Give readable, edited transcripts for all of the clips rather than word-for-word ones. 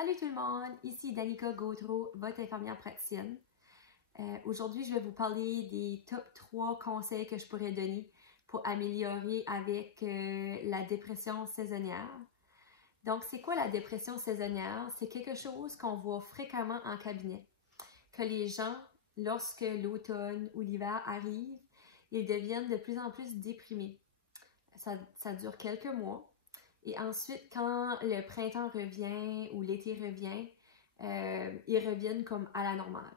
Salut tout le monde, ici Danica Gautreau, votre infirmière praticienne. Aujourd'hui, je vais vous parler des top 3 conseils que je pourrais donner pour améliorer avec la dépression saisonnière. Donc, c'est quoi la dépression saisonnière? C'est quelque chose qu'on voit fréquemment en cabinet, que les gens, lorsque l'automne ou l'hiver arrive, ils deviennent de plus en plus déprimés. Ça dure quelques mois. Et ensuite, quand le printemps revient ou l'été revient, ils reviennent comme à la normale.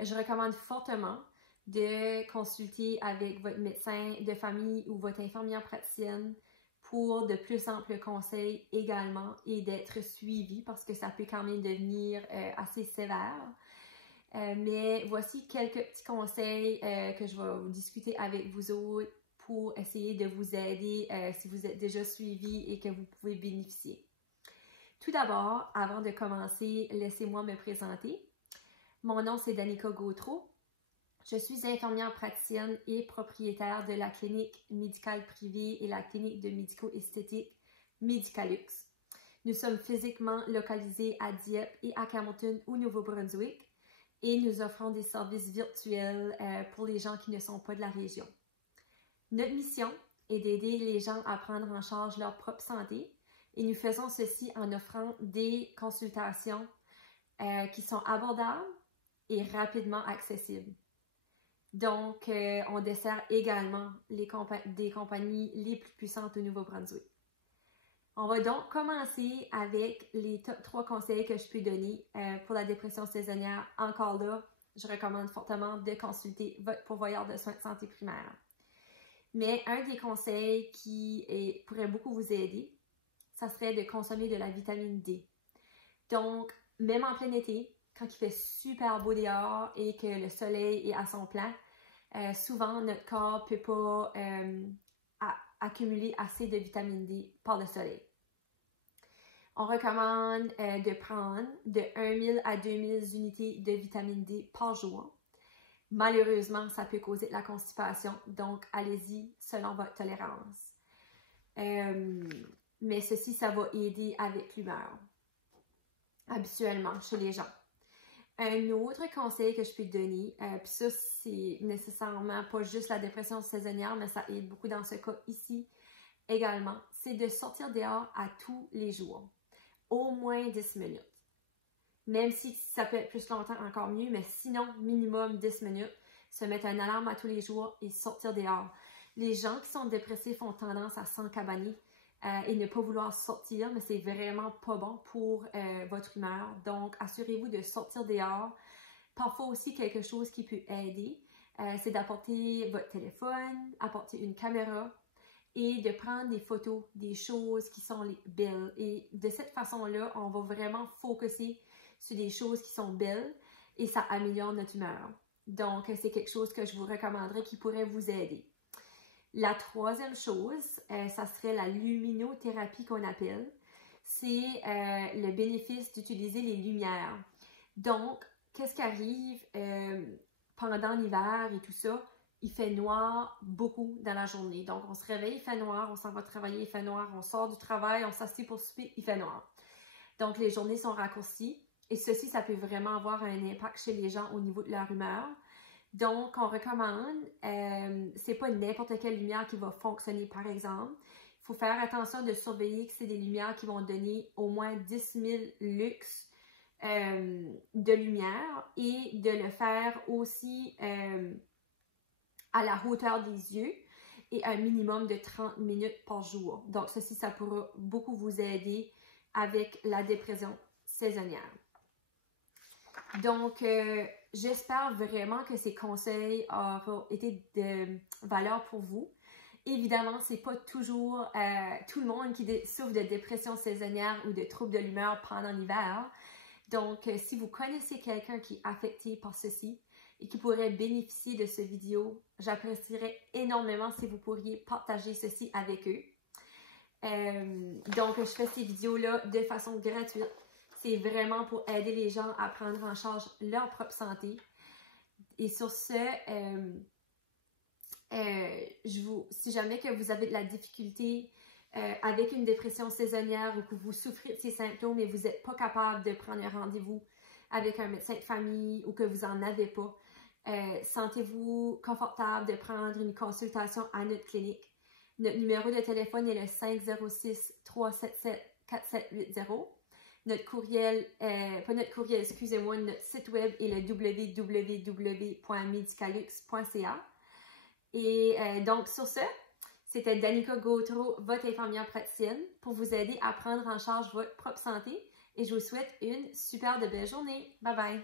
Je recommande fortement de consulter avec votre médecin de famille ou votre infirmière praticienne pour de plus amples conseils également et d'être suivi parce que ça peut quand même devenir assez sévère. Mais voici quelques petits conseils que je vais discuter avec vous autres pour essayer de vous aider si vous êtes déjà suivi et que vous pouvez bénéficier. Tout d'abord, avant de commencer, laissez-moi me présenter. Mon nom, c'est Danica Gautreau. Je suis infirmière praticienne et propriétaire de la clinique médicale privée et la clinique de médico-esthétique Medicalux. Nous sommes physiquement localisés à Dieppe et à Campbellton au Nouveau-Brunswick et nous offrons des services virtuels pour les gens qui ne sont pas de la région. Notre mission est d'aider les gens à prendre en charge leur propre santé et nous faisons ceci en offrant des consultations qui sont abordables et rapidement accessibles. Donc, on dessert également des compagnies les plus puissantes au Nouveau-Brunswick. On va donc commencer avec les top 3 conseils que je peux donner pour la dépression saisonnière. Encore là, je recommande fortement de consulter votre pourvoyeur de soins de santé primaire. Mais un des conseils qui pourrait beaucoup vous aider, ça serait de consommer de la vitamine D. Donc, même en plein été, quand il fait super beau dehors et que le soleil est à son plein, souvent notre corps ne peut pas accumuler assez de vitamine D par le soleil. On recommande de prendre de 1000 à 2000 unités de vitamine D par jour. Malheureusement, ça peut causer de la constipation, donc allez-y selon votre tolérance. Mais ceci, ça va aider avec l'humeur, habituellement, chez les gens. Un autre conseil que je peux te donner, puis ça, c'est nécessairement pas juste la dépression saisonnière, mais ça aide beaucoup dans ce cas ici également, c'est de sortir dehors à tous les jours, au moins 10 minutes. Même si ça peut être plus longtemps, encore mieux, mais sinon, minimum 10 minutes, se mettre une alarme à tous les jours et sortir dehors. Les gens qui sont dépressifs ont tendance à s'encabaner et ne pas vouloir sortir, mais c'est vraiment pas bon pour votre humeur. Donc, assurez-vous de sortir dehors. Parfois aussi, quelque chose qui peut aider, c'est d'apporter votre téléphone, apporter une caméra et de prendre des photos des choses qui sont belles. Et de cette façon-là, on va vraiment focuser sur des choses qui sont belles et ça améliore notre humeur. Donc, c'est quelque chose que je vous recommanderais qui pourrait vous aider. La troisième chose, ça serait la luminothérapie qu'on appelle. C'est le bénéfice d'utiliser les lumières. Donc, qu'est-ce qui arrive pendant l'hiver et tout ça? Il fait noir beaucoup dans la journée. Donc, on se réveille, il fait noir, on s'en va travailler, il fait noir, on sort du travail, on s'assied pour souper, il fait noir. Donc, les journées sont raccourcies. Et ceci, ça peut vraiment avoir un impact chez les gens au niveau de leur humeur. Donc, on recommande, c'est pas n'importe quelle lumière qui va fonctionner, par exemple. Il faut faire attention de surveiller que c'est des lumières qui vont donner au moins 10 000 lux de lumière et de le faire aussi à la hauteur des yeux et un minimum de 30 minutes par jour. Donc, ceci, ça pourra beaucoup vous aider avec la dépression saisonnière. Donc, j'espère vraiment que ces conseils auront été de valeur pour vous. Évidemment, ce n'est pas toujours tout le monde qui souffre de dépression saisonnière ou de troubles de l'humeur pendant l'hiver. Donc, si vous connaissez quelqu'un qui est affecté par ceci et qui pourrait bénéficier de cette vidéo, j'apprécierais énormément si vous pourriez partager ceci avec eux. Donc, je fais ces vidéos-là de façon gratuite. C'est vraiment pour aider les gens à prendre en charge leur propre santé. Et sur ce, si jamais que vous avez de la difficulté avec une dépression saisonnière ou que vous souffrez de ces symptômes et vous n'êtes pas capable de prendre un rendez-vous avec un médecin de famille ou que vous n'en avez pas, sentez-vous confortable de prendre une consultation à notre clinique. Notre numéro de téléphone est le 506-377-4780. Notre courriel, pas notre courriel, excusez-moi, notre site web est le www.medicalux.ca. Et donc, sur ce, c'était Danica Gautreau, votre infirmière praticienne, pour vous aider à prendre en charge votre propre santé. Et je vous souhaite une super belle journée. Bye bye!